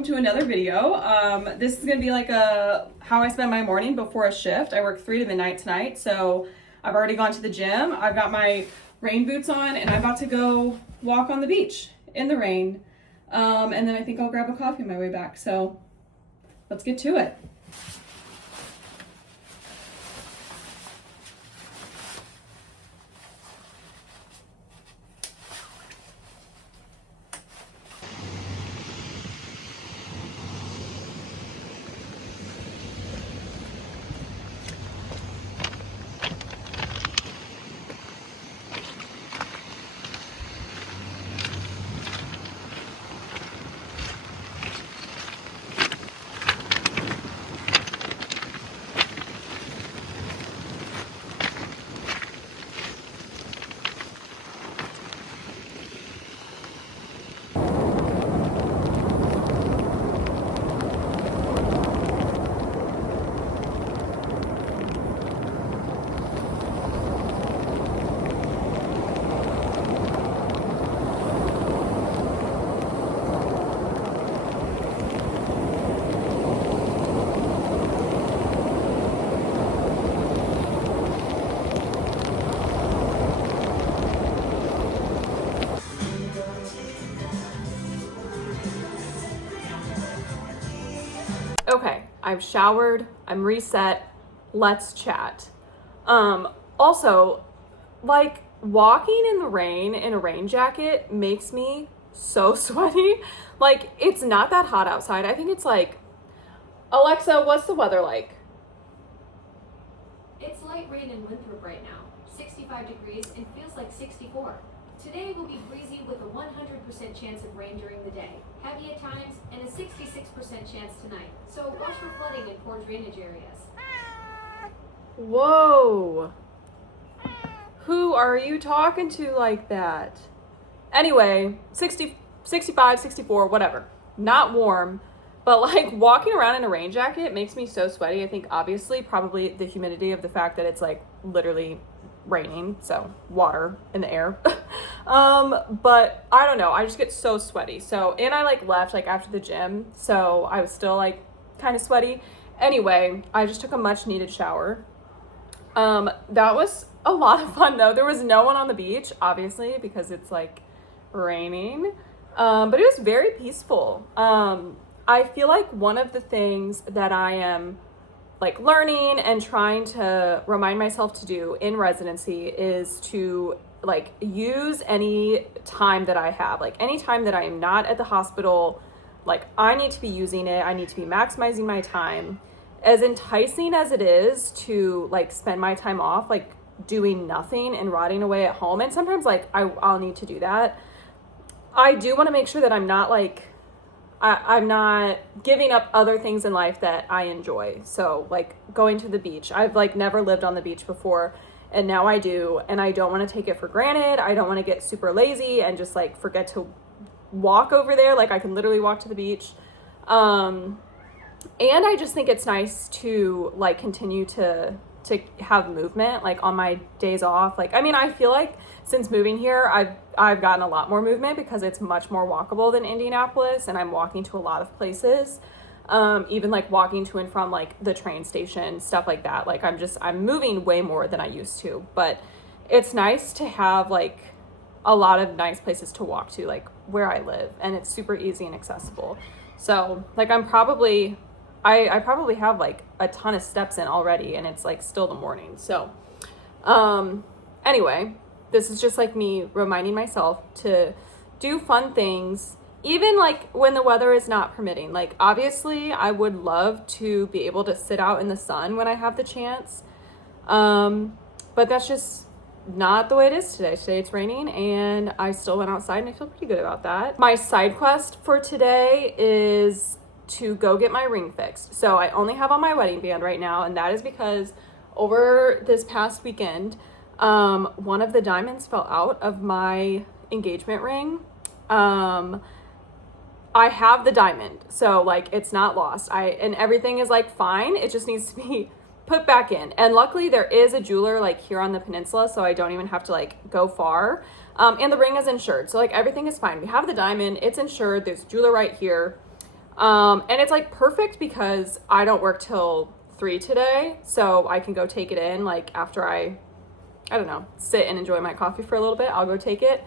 welcome to another video. This is gonna be like how I spend my morning before a shift. I work 3 to midnight tonight, so I've already gone to the gym. I've got my rain boots on and I'm about to go walk on the beach in the rain. And then I think I'll grab a coffee on my way back. So let's get to it. Okay, I've showered, I'm reset, let's chat. Also, like, walking in the rain in a rain jacket makes me so sweaty. Like, it's not that hot outside. I think it's like, Alexa, what's the weather like? It's light rain in Winthrop right now, 65 degrees and feels like 64. Today will be breezy with a 100% chance of rain during the day, heavy at times, and a 66% chance tonight. So watch for flooding in poor drainage areas. Whoa. Who are you talking to like that? Anyway, 60, 65, 64, whatever. Not warm, but like walking around in a rain jacket makes me so sweaty. I think obviously probably the humidity of the fact that it's like literally raining, so water in the air. But I don't know, I just get so sweaty. So, and I like left like after the gym, so I was still like kind of sweaty. Anyway, I just took a much needed shower. That was a lot of fun though. There was no one on the beach, obviously, because it's like raining. But it was very peaceful. I feel like one of the things that I am like learning and trying to remind myself to do in residency is to like use any time that I have, like any time that I am not at the hospital, like I need to be using it. I need to be maximizing my time. As enticing as it is to like spend my time off, like doing nothing and rotting away at home. And sometimes like I'll need to do that. I do want to make sure that I'm not like, I'm not giving up other things in life that I enjoy. So like going to the beach. I've like never lived on the beach before and now I do. And I don't want to take it for granted. I don't want to get super lazy and just like forget to walk over there. Like I can literally walk to the beach. And I just think it's nice to like continue to have movement like on my days off. Like, I mean, I feel like since moving here, I've gotten a lot more movement because it's much more walkable than Indianapolis and I'm walking to a lot of places. Even like walking to and from like the train station, stuff like that. Like I'm moving way more than I used to, but it's nice to have like a lot of nice places to walk to, like where I live, and it's super easy and accessible. So like I probably have like a ton of steps in already and it's like still the morning. So, anyway, this is just like me reminding myself to do fun things, even like when the weather is not permitting. Like obviously I would love to be able to sit out in the sun when I have the chance. But that's just not the way it is today. Today it's raining and I still went outside and I feel pretty good about that. My side quest for today is to go get my ring fixed. So I only have on my wedding band right now, and that is because over this past weekend, one of the diamonds fell out of my engagement ring. I have the diamond, so like it's not lost. And everything is like fine. It just needs to be put back in. And luckily there is a jeweler like here on the peninsula, so I don't even have to like go far. And the ring is insured, so like everything is fine. We have the diamond, it's insured, there's a jeweler right here. And it's like perfect because I don't work till 3 today, so I can go take it in like after I don't know, sit and enjoy my coffee for a little bit. I'll go take it.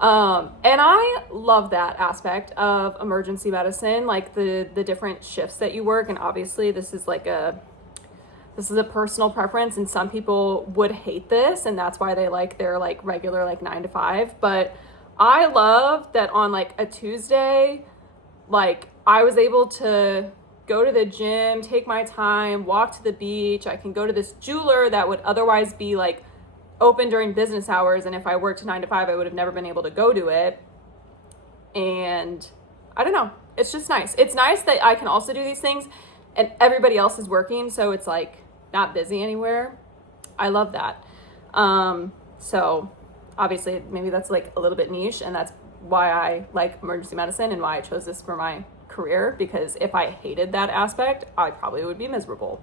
And I love that aspect of emergency medicine, like the different shifts that you work. And obviously this is a personal preference, and some people would hate this, and that's why they like their like regular like 9 to 5. But I love that on like a Tuesday, like I was able to go to the gym, take my time, walk to the beach. I can go to this jeweler that would otherwise be like open during business hours, and if I worked 9 to 5, I would have never been able to go to it. And I don't know, it's just nice. It's nice that I can also do these things and everybody else is working, so it's like not busy anywhere. I love that. So obviously maybe that's like a little bit niche, and that's why I like emergency medicine and why I chose this for my career, because if I hated that aspect, I probably would be miserable.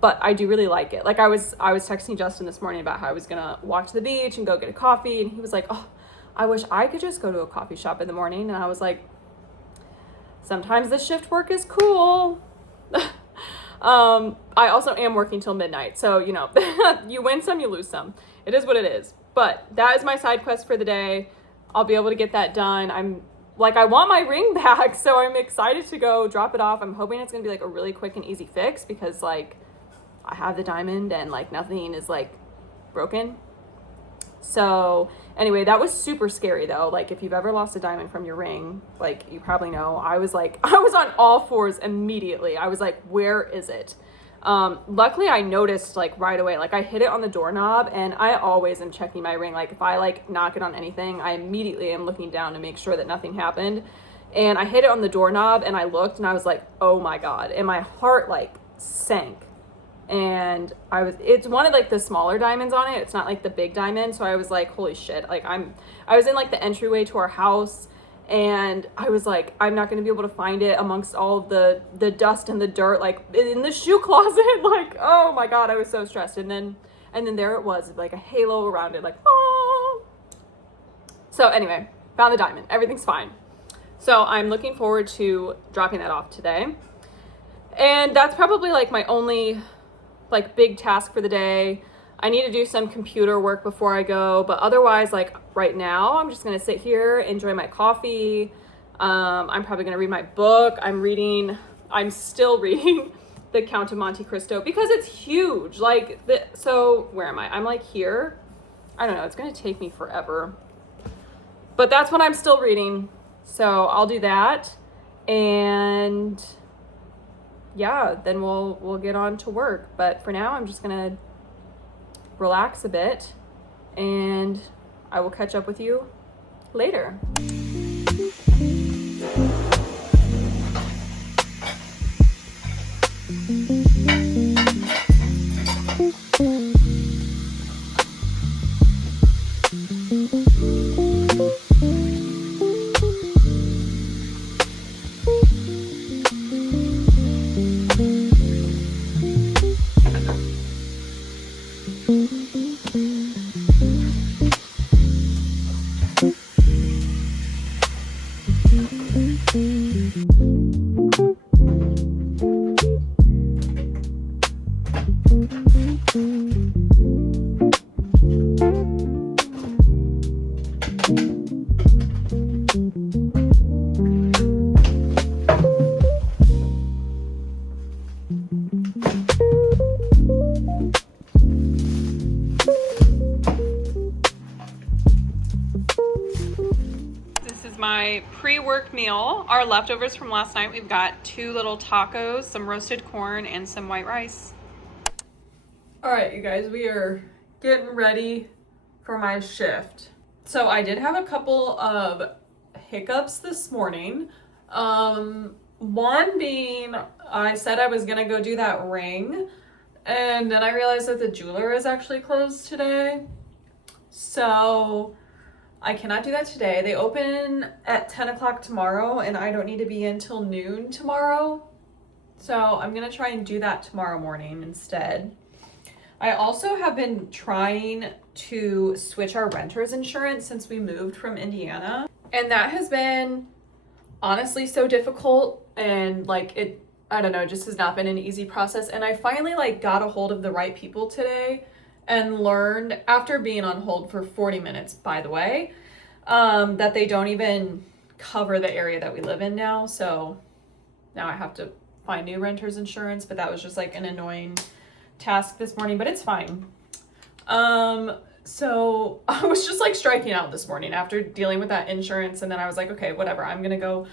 But I do really like it. Like I was texting Justin this morning about how I was gonna walk to the beach and go get a coffee, and he was like, oh, I wish I could just go to a coffee shop in the morning. And I was like, sometimes the shift work is cool. I also am working till midnight, so you know, you win some, you lose some. It is what it is. But that is my side quest for the day. I'll be able to get that done. I want my ring back, so I'm excited to go drop it off. I'm hoping it's gonna be like a really quick and easy fix, because like I have the diamond and like nothing is like broken. So anyway, that was super scary though. Like if you've ever lost a diamond from your ring, like you probably know, I was on all fours immediately. I was like, where is it? Luckily I noticed like right away, like I hit it on the doorknob, and I always am checking my ring. Like if I like knock it on anything, I immediately am looking down to make sure that nothing happened. And I hit it on the doorknob, and I looked and I was like, oh my God. And my heart like sank. And it's one of like the smaller diamonds on it. It's not like the big diamond. So I was like, holy shit. Like I was in like the entryway to our house, and I was like, I'm not going to be able to find it amongst all of the dust and the dirt, like in the shoe closet. Like, oh my God, I was so stressed. And then there it was, like a halo around it, like, oh. So anyway, found the diamond. Everything's fine. So I'm looking forward to dropping that off today. And that's probably like my only like big task for the day. I need to do some computer work before I go, but otherwise, like right now, I'm just gonna sit here, enjoy my coffee. I'm probably gonna read my book. I'm still reading The Count of Monte Cristo, because it's huge. Like, so where am I? I'm like here. I don't know, it's gonna take me forever. But that's what I'm still reading. So I'll do that. And yeah, then we'll get on to work. But for now, I'm just gonna relax a bit, and I will catch up with you later. My pre-work meal, our leftovers from last night. We've got 2 little tacos, some roasted corn, and some white rice. All right, you guys, we are getting ready for my shift. So I did have a couple of hiccups this morning. One being, I said I was gonna go do that ring, and then I realized that the jeweler is actually closed today. So I cannot do that today. They open at 10 o'clock tomorrow, and I don't need to be in till noon tomorrow. So I'm gonna try and do that tomorrow morning instead. I also have been trying to switch our renter's insurance since we moved from Indiana. And that has been honestly so difficult. and like it, I don't know, just has not been an easy process. And I finally like got a hold of the right people today and learned, after being on hold for 40 minutes, by the way, that they don't even cover the area that we live in now. So now I have to find new renter's insurance, but that was just like an annoying task this morning, but it's fine. So I was just like striking out this morning after dealing with that insurance, and then I was like, okay, whatever, I'm gonna go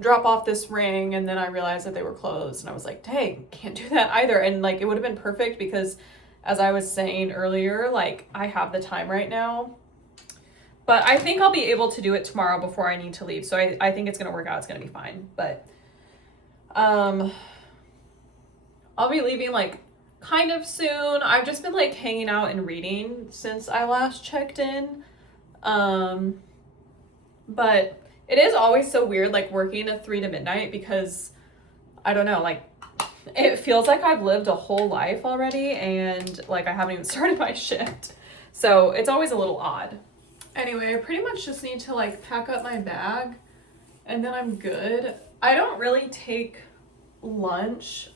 drop off this ring. And then I realized that they were closed, and I was like, dang, can't do that either. And like, it would have been perfect because, as I was saying earlier, like I have the time right now, but I think I'll be able to do it tomorrow before I need to leave. So I think it's gonna work out. It's gonna be fine. But I'll be leaving like kind of soon. I've just been like hanging out and reading since I last checked in. But it is always so weird like working a 3 to midnight, because I don't know, like it feels like I've lived a whole life already, and like I haven't even started my shift. So it's always a little odd. Anyway, I pretty much just need to like pack up my bag and then I'm good. I don't really take lunch.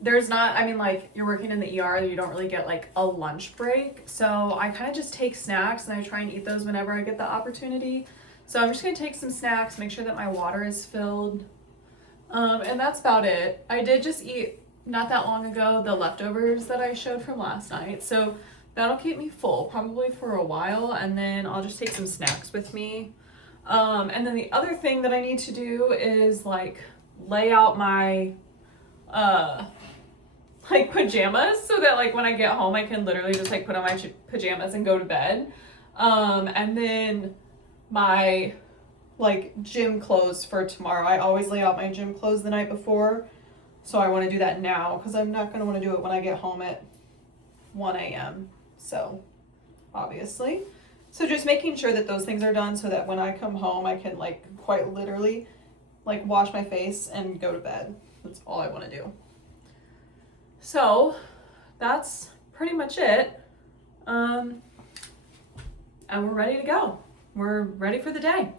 There's not, I mean, like you're working in the ER, you don't really get like a lunch break. So I kind of just take snacks and I try and eat those whenever I get the opportunity. So I'm just gonna take some snacks, make sure that my water is filled. And that's about it. I did just eat not that long ago the leftovers that I showed from last night. So that'll keep me full probably for a while, and then I'll just take some snacks with me. And then the other thing that I need to do is like lay out my like pajamas, so that like when I get home I can literally just like put on my pajamas and go to bed. And then my like gym clothes for tomorrow. I always lay out my gym clothes the night before, so I want to do that now because I'm not going to want to do it when I get home at 1 a.m. So obviously, so just making sure that those things are done so that when I come home I can like quite literally like wash my face and go to bed. That's all I want to do. So that's pretty much it. And we're ready to go. We're ready for the day.